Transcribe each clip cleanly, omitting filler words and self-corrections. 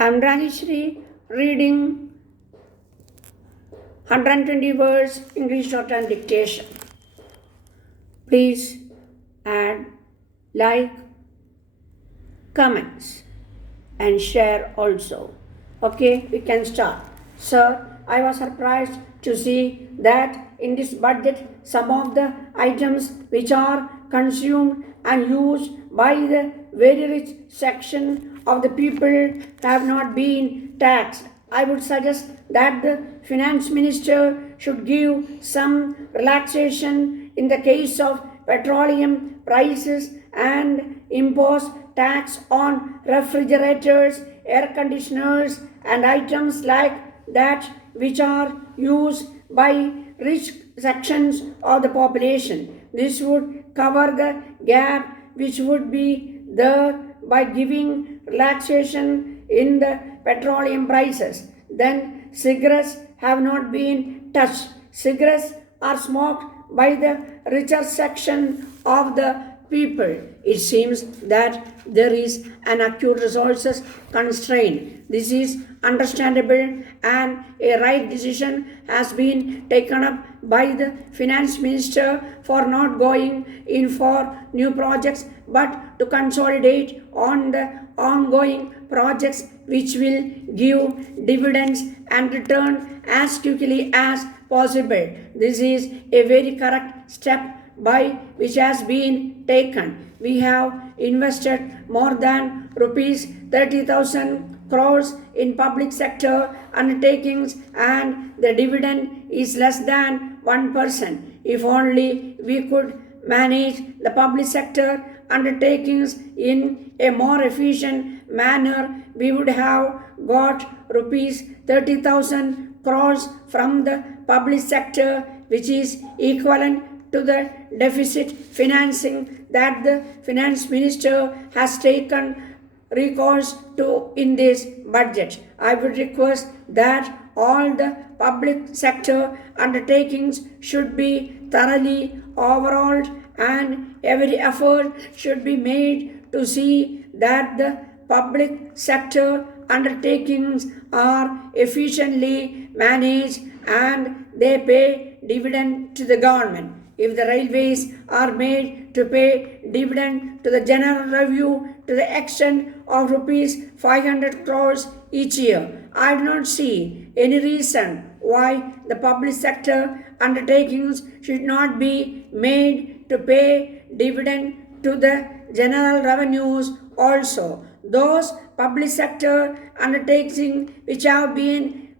I'm Rajeshri reading 120 words English Shorthand Dictation. Please add, like, comments and share also. Okay, we can start. Sir, I was surprised to see that in this budget some of the items which are consumed and used by the very rich section of the people have not been taxed. I would suggest that the finance minister should give some relaxation in the case of petroleum prices and impose tax on refrigerators, air conditioners, and items like that which are used by rich sections of the population. This would cover the gap which would be there by giving relaxation in the petroleum prices. Then cigarettes have not been touched. Cigarettes are smoked by the richer section of the people. It seems that there is an acute resources constraint. This is understandable and a right decision has been taken up by the finance minister for not going in for new projects but to consolidate on the ongoing projects which will give dividends and return as quickly as possible. This is a very correct step by which has been taken. We have invested more than rupees 30,000 crores in public sector undertakings and the dividend is less than 1%. If only we could manage the public sector undertakings in a more efficient manner, we would have got rupees 30,000 crores from the public sector, which is equivalent to the deficit financing that the finance minister has taken recourse to in this budget. I would request that all the public sector undertakings should be thoroughly overhauled and every effort should be made to see that the public sector undertakings are efficiently managed and they pay dividend to the government. If the railways are made to pay dividend to the general revenue to the extent of rupees 500 crores each year, I do not see any reason why the public sector undertakings should not be made to pay dividend to the general revenues also. Those public sector undertakings which have been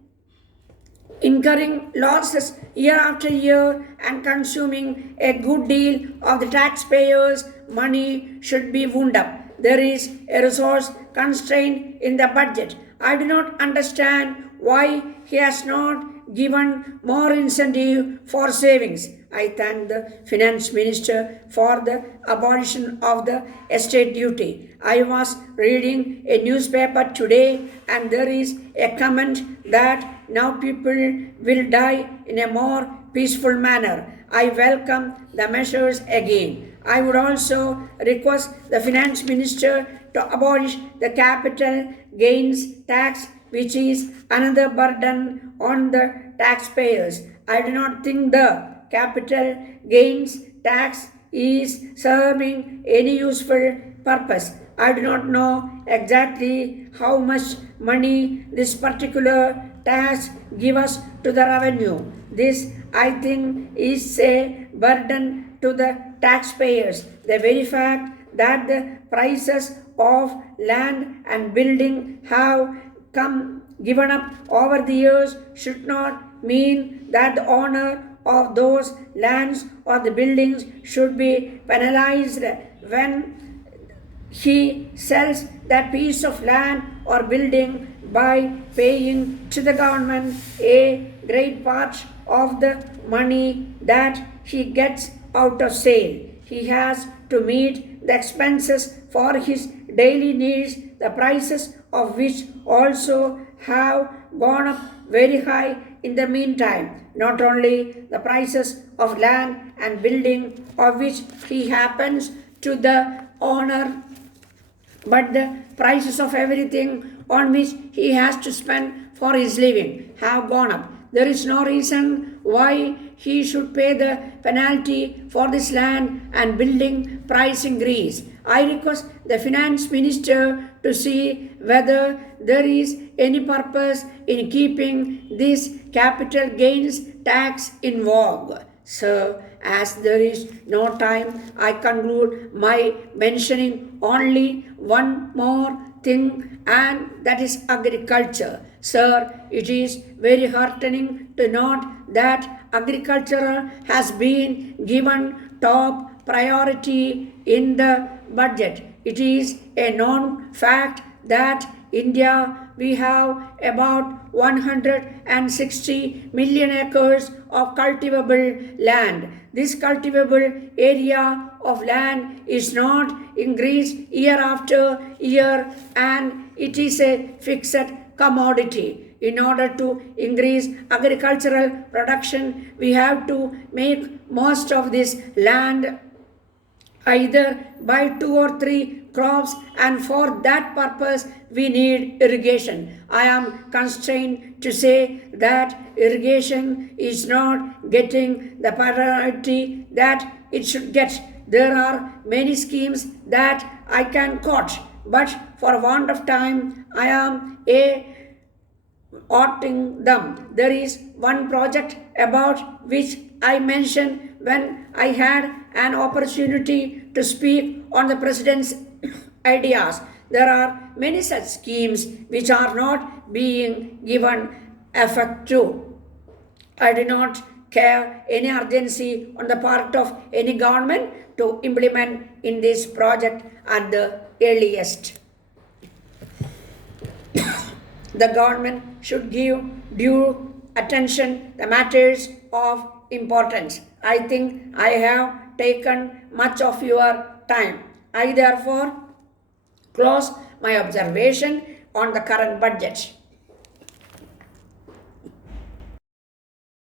incurring losses year after year and consuming a good deal of the taxpayers' money should be wound up. There is a resource constraint in the budget. I do not understand why he has not given more incentive for savings. I thank the finance minister for the abolition of the estate duty. I was reading a newspaper today and there is a comment that now people will die in a more peaceful manner. I welcome the measures again. I would also request the finance minister to abolish the capital gains tax, which is another burden on the taxpayers. I do not think the capital gains tax is serving any useful purpose. I do not know exactly how much money this particular tax gives us to the revenue. This, I think, is a burden to the taxpayers. The very fact that the prices of land and building have given up over the years should not mean that the owner of those lands or the buildings should be penalized when he sells that piece of land or building by paying to the government a great part of the money that he gets out of sale. He has to meet the expenses for his daily needs, the prices of which also have gone up very high in the meantime. Not only the prices of land and building of which he happens to the owner but the prices of everything on which he has to spend for his living have gone up. There is no reason why he should pay the penalty for this land and building price increase. I request the finance minister to see whether there is any purpose in keeping this capital gains tax in vogue. So, as there is no time, I conclude my mentioning only one more thing, and that is agriculture. Sir, it is very heartening to note that agriculture has been given top priority in the budget. It is a known fact that India, we have about 160 million acres of cultivable land. This cultivable area of land is not increased year after year, and it is a fixed commodity. In order to increase agricultural production, we have to make most of this land either by 2 or 3 crops, and for that purpose we need irrigation. I am constrained to say that irrigation is not getting the priority that it should get. There are many schemes that I can quote, but for want of time I am outing them. There is one project about which I mentioned when I had an opportunity to speak on the President's ideas. There are many such schemes which are not being given effect to. I do not care any urgency on the part of any government to implement in this project at the earliest. The government should give due attention to matters of importance. I think I have taken much of your time. I therefore close my observation on the current budget.